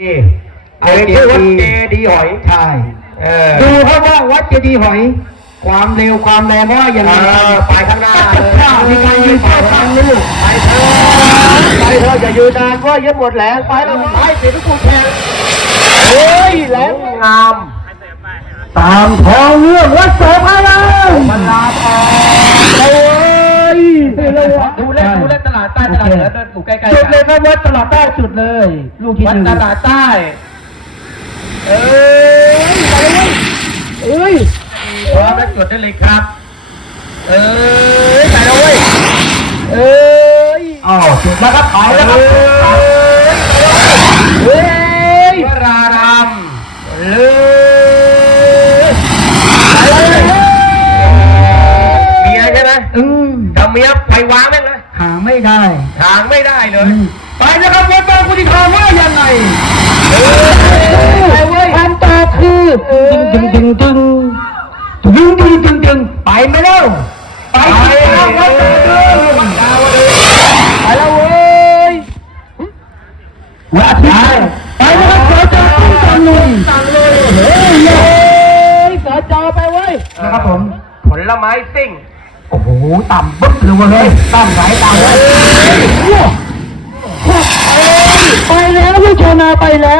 เดินที่วัดเจดีย์หอยใช่เออดูครับว่าวัดเจดีย์หอย ความเร็วความแรงว่าอย่างเอไรอไปข้างหน้าเลยมีการยืนเฝ้าทางลูกไปเถอะไปเถอะอย่ายืนนานก็ยังหมดแรงไปแล้วไปเสียทุกคนแทงเฮ้ยแรงงามตามท้องเรื่องวัดโสภาลามมันลาพอโอ้ยดูเล่นดูเล่นตลาด ใต้ตลาดเหนือเดินอยู่ใกล้ๆจุดกัเลยนครับวัดตลาดใต้จุดเลย ลูกที่วัหดนึ่งตลาดใต้ เอ้ยไปเลยเอ้ยพร้อมแล้วจดได้เลยครับ เอ้ยไปแล้วเว้ยเอ้ย อ้าวจุดแล้วครับไปแล้วครับ อืมถ้าเมียไปวางแม่งเลย หาไม่ได้ทางไม่ได้เลยไปนะครับวัดบางกุฎิคามว่ายังไงไปเว้ยคำตอบคือดึงดึงดึงดึงดึงดึงดึงดึงไปไม่แล้วไปไปแล้ววัดเอเดิอมวัดดาวดึงไปแล้วเว้ยวัดได้ไปนะครับสจตุ้งตังเลยตังเลยเฮ้ยเฮ้ยสจไปเว้ยนะครับผม ผลไม้ซิ่ง โอ้โหต่ำบึ้บเลยเว้ยต่ำสายต่ำเลยไปแล้วพี่ชนะไปแล้ว